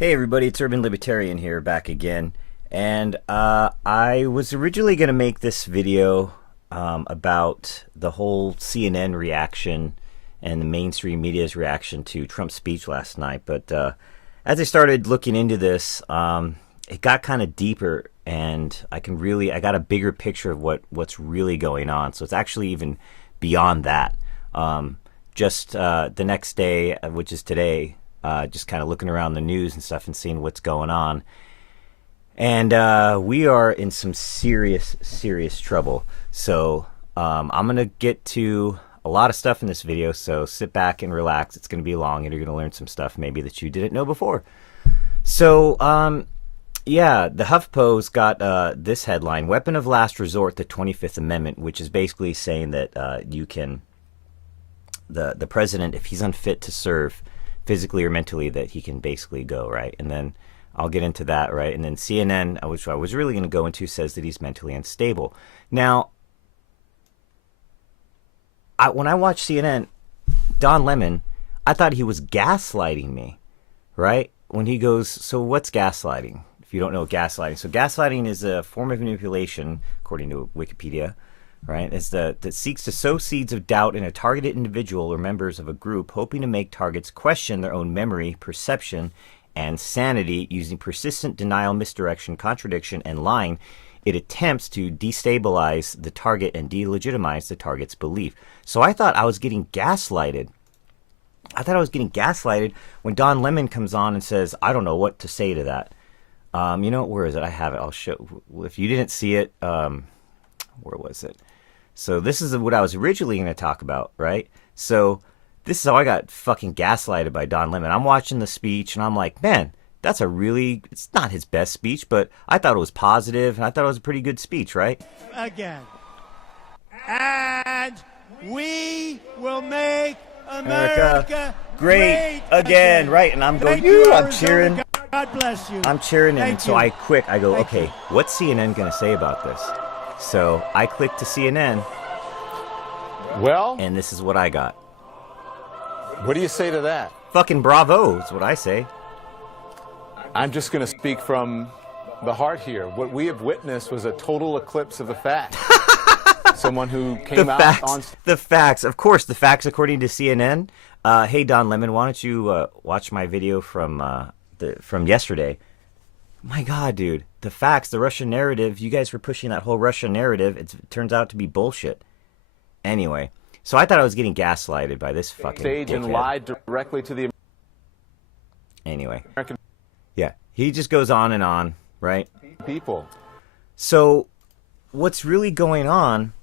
Hey everybody, it's Urban Libertarian here, back again. And I was originally going to make this video about the whole CNN reaction and the mainstream media's reaction to Trump's speech last night. But as I started looking into this, it got kind of deeper, and I got a bigger picture of what's really going on. So it's actually even beyond that. Just the next day, which is today, just kind of looking around the news and stuff and seeing what's going on. And we are in some serious trouble. So I'm going to get to a lot of stuff in this video, so sit back and relax. It's going to be long, and you're going to learn some stuff maybe that you didn't know before. So, yeah, the HuffPo's got this headline, Weapon of Last Resort, the 25th Amendment, which is basically saying that you can, the president, if he's unfit to serve, physically or mentally, that he can basically go, right? And then I'll get into that, right? And then CNN, which I was really going to go into, says that he's mentally unstable. Now, when I watched CNN, Don Lemon, I thought he was gaslighting me, right? When he goes, so what's gaslighting? If you don't know gaslighting. So gaslighting is a form of manipulation, according to Wikipedia, right? It's that seeks to sow seeds of doubt in a targeted individual or members of a group, hoping to make targets question their own memory, perception, and sanity using persistent denial, misdirection, contradiction, and lying. It attempts to destabilize the target and delegitimize the target's belief. So I thought I was getting gaslighted. I thought I was getting gaslighted when Don Lemon comes on and says, I don't know what to say to that. You know, where is it? I have it. I'll show. If you didn't see it, where was it? So this is what I was originally going to talk about, right? So this is how I got fucking gaslighted by Don Lemon. I'm watching the speech, and I'm like, man, that's it's not his best speech, but I thought it was positive, and I thought it was a pretty good speech, right? Again. And we will make America great again, right? And I'm going, I'm cheering. God bless you. I'm cheering, and so I go, Thank okay, you. what's CNN going to say about this? So I clicked to CNN. Well, and this is what I got. What do you say to that? Fucking bravo is what I say. I'm just going to speak from the heart here. What we have witnessed was a total eclipse of the facts. Someone who came out on... The facts. Of course, the facts according to CNN. Hey, Don Lemon, why don't you watch my video from yesterday? My God, dude. The facts, the Russian narrative, you guys were pushing that whole Russian narrative. It turns out to be bullshit. Anyway, so I thought I was getting gaslighted by this fucking stage and lied directly to the Anyway. American Yeah, he just goes on and on, right? people. So what's really going on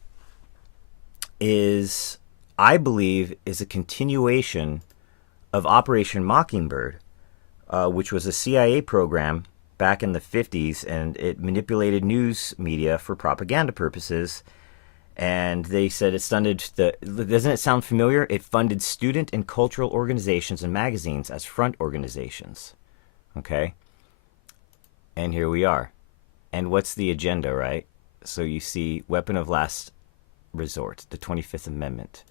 is, I believe, is a continuation of Operation Mockingbird, which was a CIA program back in the 50s, and it manipulated news media for propaganda purposes. And they said it funded doesn't it sound familiar? It funded student and cultural organizations and magazines as front organizations. Okay? And here we are. And what's the agenda, right? So you see weapon of last resort, the 25th Amendment.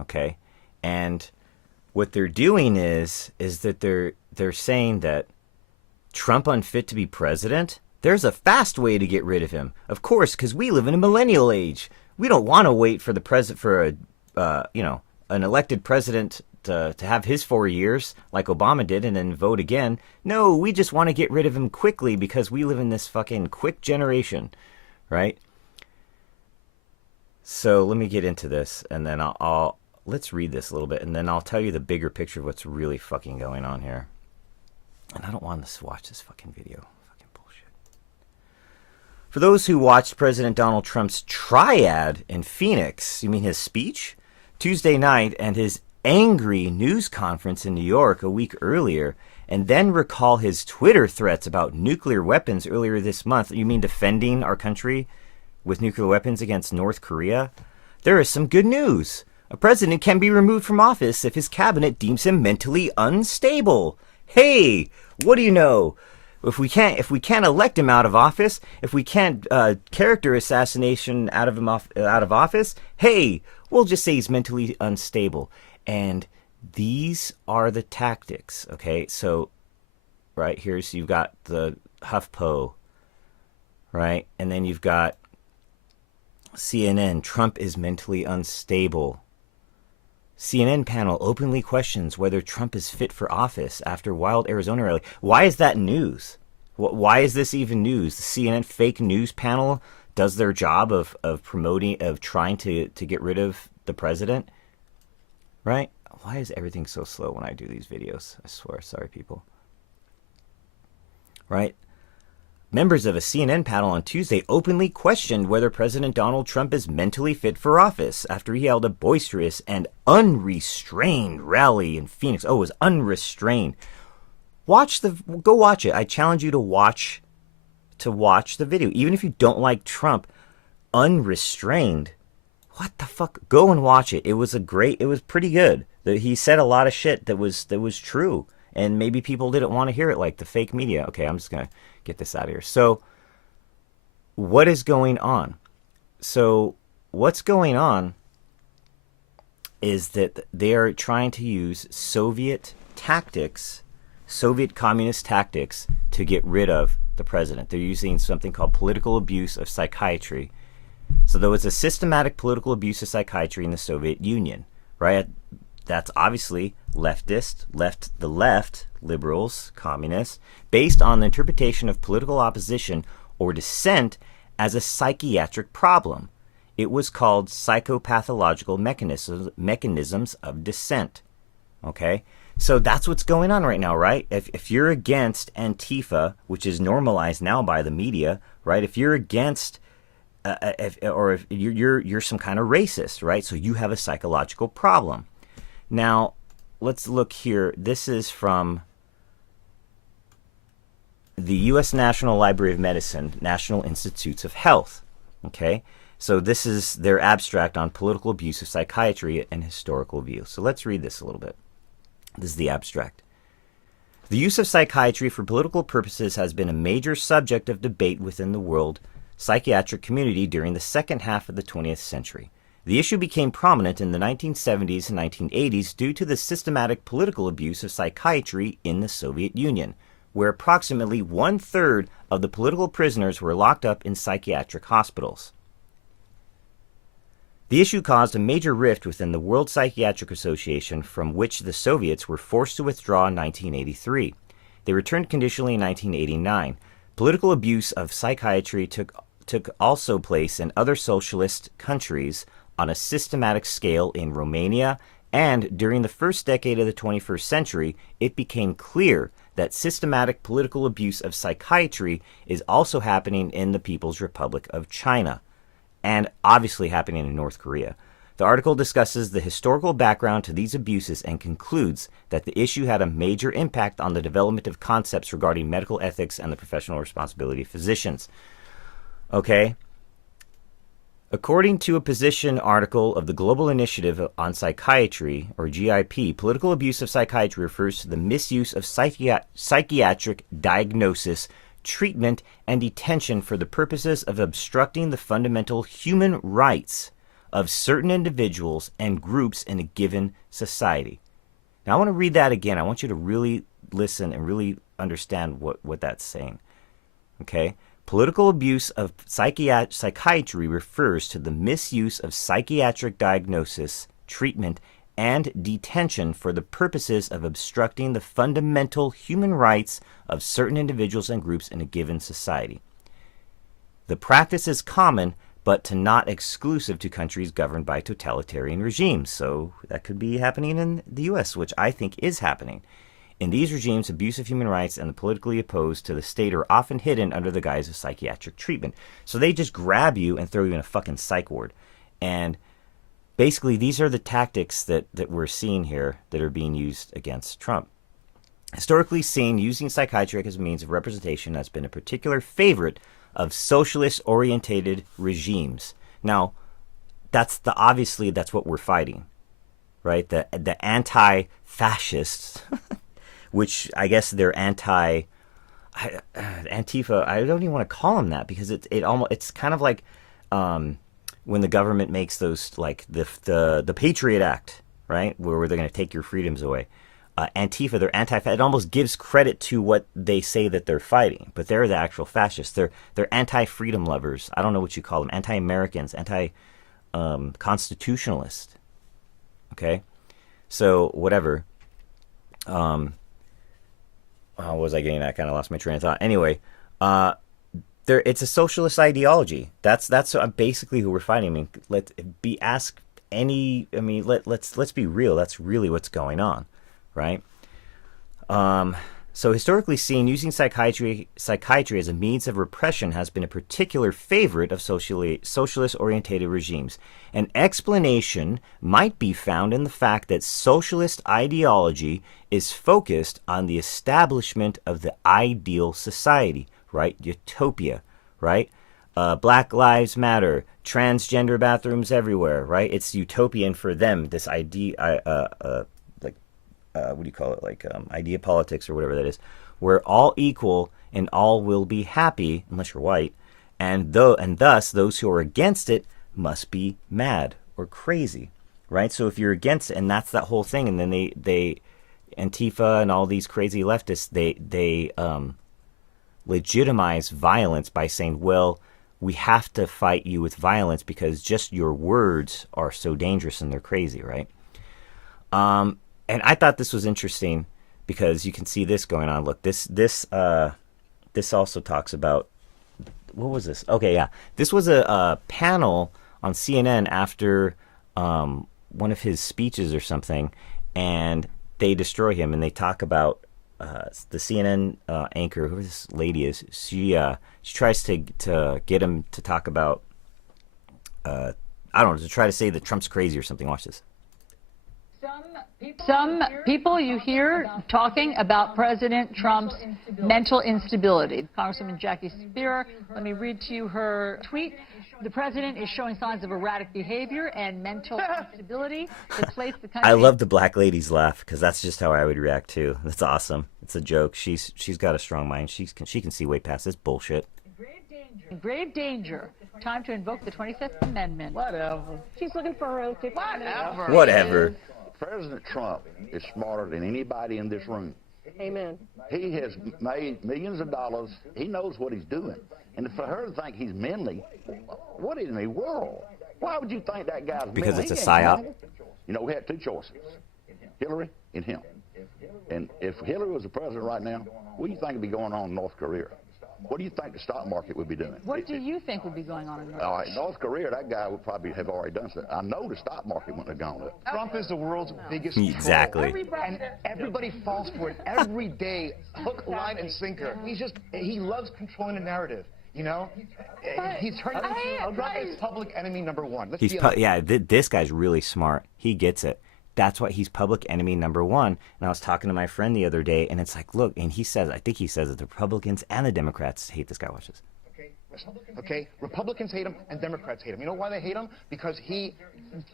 Okay? And what they're doing is that they're saying that Trump unfit to be president? There's a fast way to get rid of him. Of course, because we live in a millennial age. We don't want to wait for an elected president to have his 4 years like Obama did and then vote again. No, we just want to get rid of him quickly because we live in this fucking quick generation, right? So let me get into this, and then let's read this a little bit, and then I'll tell you the bigger picture of what's really fucking going on here. And I don't want to watch this fucking video. Fucking bullshit. For those who watched President Donald Trump's triad in Phoenix, you mean his speech? Tuesday night, and his angry news conference in New York a week earlier, and then recall his Twitter threats about nuclear weapons earlier this month. You mean defending our country with nuclear weapons against North Korea? There is some good news. A president can be removed from office if his cabinet deems him mentally unstable. Hey, what do you know? If we can't elect him out of office, if we can't character assassination out of office, hey, we'll just say he's mentally unstable. And these are the tactics, okay? So right? You've got the HuffPo, right? And then you've got CNN, Trump is mentally unstable. CNN panel openly questions whether Trump is fit for office after wild Arizona rally. Why is that news? Why is this even news? The CNN fake news panel does their job of promoting, of trying to get rid of the president, right? Why is everything so slow when I do these videos? I swear, sorry people. Right? Members of a CNN panel on Tuesday openly questioned whether President Donald Trump is mentally fit for office after he held a boisterous and unrestrained rally in Phoenix. Oh, it was unrestrained. Go watch it. I challenge you to watch the video. Even if you don't like Trump, unrestrained. What the fuck? Go and watch it. It was pretty good. He said a lot of shit that was true. And maybe people didn't want to hear it, like the fake media. Okay, I'm just going to get this out of here. So, what is going on? So, what's going on is that they are trying to use Soviet communist tactics to get rid of the president. They're using something called political abuse of psychiatry. So, there was a systematic political abuse of psychiatry in the Soviet Union, right? That's obviously the left, liberals, communists, based on the interpretation of political opposition or dissent as a psychiatric problem. It was called psychopathological mechanisms of dissent. Okay? So that's what's going on right now, right? If you're against Antifa, which is normalized now by the media, right? If you're against if you're some kind of racist, right? So you have a psychological problem. Now, let's look here. This is from the U.S. National Library of Medicine, National Institutes of Health. Okay? So this is their abstract on political abuse of psychiatry and historical view. So let's read this a little bit. This is the abstract. The use of psychiatry for political purposes has been a major subject of debate within the world psychiatric community during the second half of the 20th century. The issue became prominent in the 1970s and 1980s due to the systematic political abuse of psychiatry in the Soviet Union, where approximately 1/3 of the political prisoners were locked up in psychiatric hospitals. The issue caused a major rift within the World Psychiatric Association, from which the Soviets were forced to withdraw in 1983. They returned conditionally in 1989. Political abuse of psychiatry took also place in other socialist countries on a systematic scale in Romania, and during the first decade of the 21st century, it became clear that systematic political abuse of psychiatry is also happening in the People's Republic of China, and obviously happening in North Korea. The article discusses the historical background to these abuses and concludes that the issue had a major impact on the development of concepts regarding medical ethics and the professional responsibility of physicians. Okay? According to a position article of the Global Initiative on Psychiatry, or GIP, political abuse of psychiatry refers to the misuse of psychiatric diagnosis, treatment, and detention for the purposes of obstructing the fundamental human rights of certain individuals and groups in a given society. Now, I want to read that again. I want you to really listen and really understand what that's saying. Okay? Political abuse of psychiatry refers to the misuse of psychiatric diagnosis, treatment, and detention for the purposes of obstructing the fundamental human rights of certain individuals and groups in a given society. The practice is common, but not exclusive to countries governed by totalitarian regimes. So that could be happening in the U.S., which I think is happening. In these regimes, abuse of human rights and the politically opposed to the state are often hidden under the guise of psychiatric treatment. So they just grab you and throw you in a fucking psych ward. And basically, these are the tactics that we're seeing here that are being used against Trump. Historically seen, using psychiatry as a means of representation has been a particular favorite of socialist-orientated regimes. Now, obviously that's what we're fighting, right? The anti-fascists, which I guess they're Antifa. I don't even want to call them that, because it's kind of like when the government makes those, like the Patriot Act, right, where they're going to take your freedoms away. Antifa, they're it almost gives credit to what they say that they're fighting, but they're the actual fascists. They're anti-freedom lovers. I don't know what you call them. Anti-Americans, anti-constitutionalist. Okay, so whatever. What was I getting at? I kind of lost my train of thought. Anyway, it's a socialist ideology. That's basically who we're fighting. I mean, let's be real. That's really what's going on, right? So historically seen, using psychiatry as a means of repression has been a particular favorite of socialist-orientated regimes. An explanation might be found in the fact that socialist ideology is focused on the establishment of the ideal society, right? Utopia, right? Black Lives Matter, transgender bathrooms everywhere, right? It's utopian for them, this idea, what do you call it? Idea politics or whatever that is. We're all equal and all will be happy, unless you're white, and thus those who are against it must be mad or crazy, right? So if you're against it, and that's that whole thing, and then they Antifa and all these crazy leftists, they legitimize violence by saying, well, we have to fight you with violence because just your words are so dangerous and they're crazy, right? And I thought this was interesting because you can see this going on. Look, this also talks about, what was this? Okay, yeah. This was a panel on CNN after one of his speeches or something, and they destroy him, and they talk about the CNN anchor, who this lady is. She tries to get him to talk about, I don't know, to try to say that Trump's crazy or something. Watch this. Some people you hear talking about President Trump's mental instability. Congresswoman Jackie Speier, let me read to you her tweet. The president is showing signs of erratic behavior and mental instability that place the country. I love the black lady's laugh because that's just how I would react too. That's awesome. It's a joke. She's got a strong mind. She can see way past this bullshit. In grave danger. Time to invoke the 25th Amendment. Whatever. She's looking for her own Whatever. President Trump is smarter than anybody in this room. Amen. He has made millions of dollars. He knows what he's doing. And for her to think he's manly, what in the world? Why would you think that guy's because manly? it's a psyop. You know, we had two choices, Hillary and him. And if Hillary was the president right now, what do you think would be going on in North Korea? What do you think the stock market would be doing? What do you think would be going on in North All right, North Korea, that guy would probably have already done something. I know the stock market wouldn't have gone up. Trump is the world's biggest Exactly. troll. And everybody falls for it every day, hook, line, and sinker. He loves controlling the narrative. You know, he's turned into Trump is public enemy number one. This guy's really smart. He gets it. That's why he's public enemy number one. And I was talking to my friend the other day, and it's like, look, and I think he says that the Republicans and the Democrats hate this guy. Watch this. Okay, Republicans hate him and Democrats hate him. You know why they hate him? Because he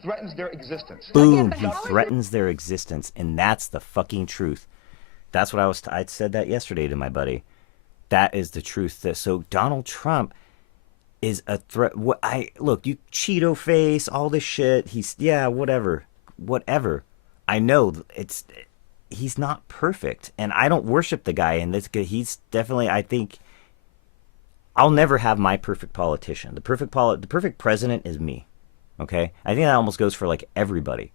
threatens their existence. Boom, he threatens their existence, and that's the fucking truth. That's what I said that yesterday to my buddy. That is the truth. So Donald Trump is a threat. Look, you Cheeto face, all this shit. Whatever. I know he's not perfect, and I don't worship the guy. And he's definitely, I think, I'll never have my perfect politician. The perfect president is me. Okay, I think that almost goes for like everybody,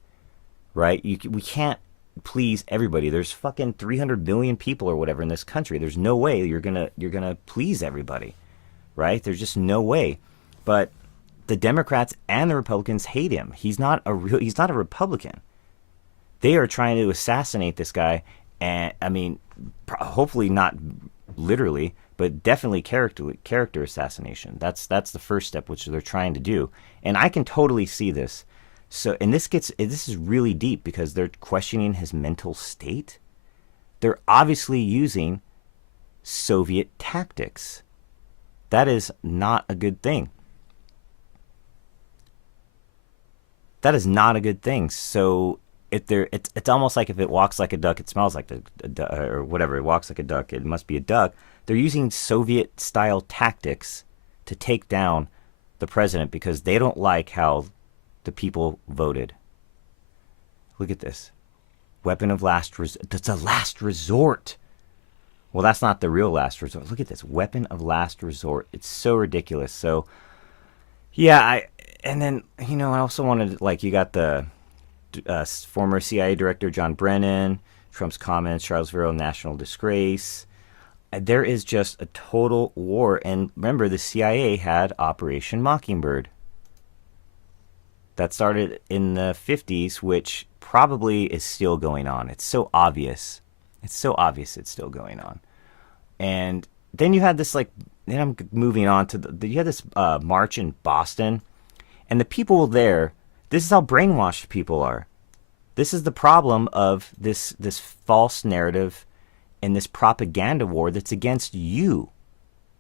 right? We can't please everybody. There's fucking 300 million people or whatever in this country. There's no way you're gonna please everybody, right? There's just no way. But the Democrats and the Republicans hate him. He's not a Republican. They are trying to assassinate this guy, and I mean, hopefully not literally, but definitely character assassination. That's the first step, which they're trying to do, and I can totally see this. So, and this is really deep because they're questioning his mental state. They're obviously using Soviet tactics. That is not a good thing. That is not a good thing. So it's almost like if it walks like a duck, it smells like a duck, or whatever. It walks like a duck, it must be a duck. They're using Soviet-style tactics to take down the president because they don't like how the people voted. Look at this. Weapon of last resort. That's a last resort. Well, that's not the real last resort. Look at this. Weapon of last resort. It's so ridiculous. So, yeah, and then, you know, I also wanted, like, you got the former CIA director John Brennan, Trump's comments, Charlottesville, national disgrace. There is just a total war. And remember, the CIA had Operation Mockingbird. That started in the 50s, which probably is still going on. It's so obvious. It's so obvious it's still going on. And then you had this, like, then I'm moving on to you had this march in Boston. And the people there, this is how brainwashed people are. This is the problem of this false narrative and this propaganda war that's against you.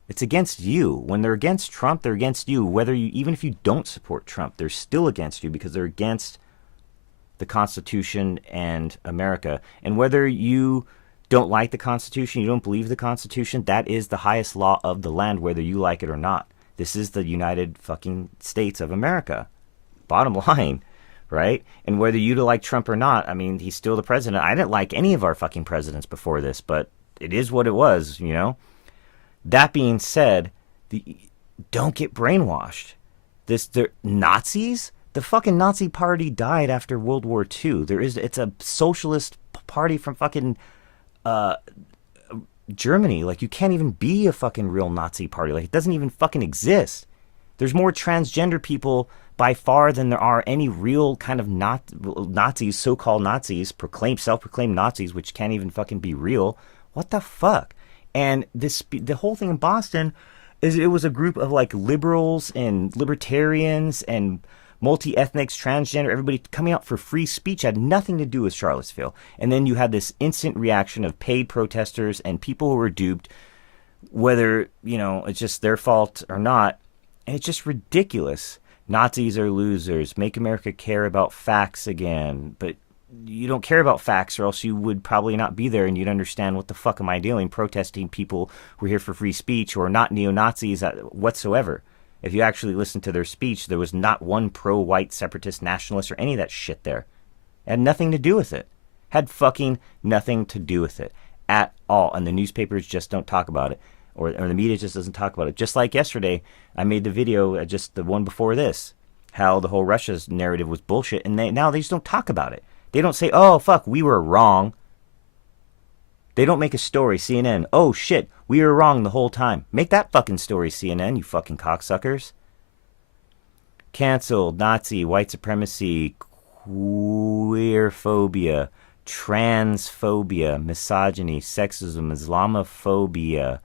It's against you. When they're against Trump, they're against you. Whether you, even if you don't support Trump, they're still against you because they're against the Constitution and America. And whether you don't like the Constitution, you don't believe the Constitution, that is the highest law of the land, whether you like it or not. This is the United fucking States of America. Bottom line, right? And whether you like Trump or not, I mean, he's still the president. I didn't like any of our fucking presidents before this, but it is what it was, you know? That being said, don't get brainwashed. The Nazis, the fucking Nazi party died after World War II. It's a socialist party from fucking Germany. Like, you can't even be a fucking real Nazi party. Like, it doesn't even fucking exist. There's more transgender people by far than there are any real kind of Nazis, so-called Nazis, self-proclaimed Nazis, which can't even fucking be real. What the fuck? And the whole thing in Boston is it was a group of, like, liberals and libertarians and multi-ethnics, transgender, everybody coming out for free speech. Had nothing to do with Charlottesville. And then you had this instant reaction of paid protesters and people who were duped, whether, you know, it's just their fault or not. And it's just ridiculous. Nazis are losers. Make America care about facts again. But you don't care about facts, or else you would probably not be there and you'd understand what the fuck am I doing protesting people who are here for free speech who are not neo-Nazis whatsoever. If you actually listen to their speech, there was not one pro-white separatist nationalist or any of that shit there. It had nothing to do with it. Had fucking nothing to do with it at all. And the newspapers just don't talk about it. Or the media just doesn't talk about it. Just like yesterday, I made the video, just the one before this, how the whole Russia's narrative was bullshit. And now they just don't talk about it. They don't say, oh, fuck, we were wrong. They don't make a story, CNN. Oh, shit, we were wrong the whole time. Make that fucking story, CNN, you fucking cocksuckers. Canceled, Nazi, white supremacy, queerphobia, transphobia, misogyny, sexism, Islamophobia,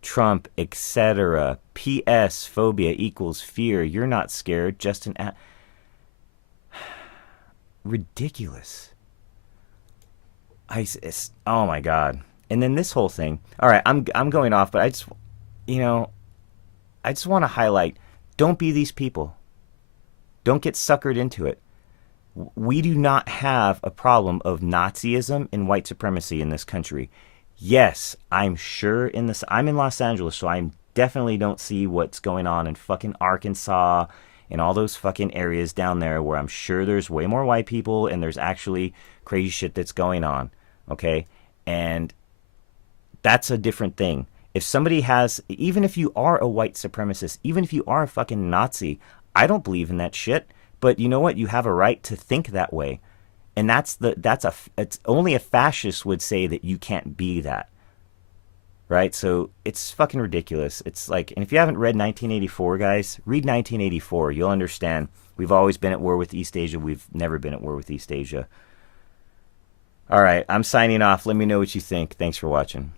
Trump, etc. PS, phobia equals fear. You're not scared, just an... Ridiculous. Oh my god. And then this whole thing. All right, I'm going off, but I just want to highlight, don't be these people. Don't get suckered into it. We do not have a problem of Nazism and white supremacy in this country. Yes, I'm sure I'm in Los Angeles, so I definitely don't see what's going on in fucking Arkansas and all those fucking areas down there where I'm sure there's way more white people and there's actually crazy shit that's going on, okay? And that's a different thing. If somebody even if you are a white supremacist, even if you are a fucking Nazi, I don't believe in that shit, but you know what? You have a right to think that way. And it's only a fascist would say that you can't be that. Right? So it's fucking ridiculous. It's like, and if you haven't read 1984, guys, read 1984. You'll understand. We've always been at war with East Asia. We've never been at war with East Asia. All right, I'm signing off. Let me know what you think. Thanks for watching.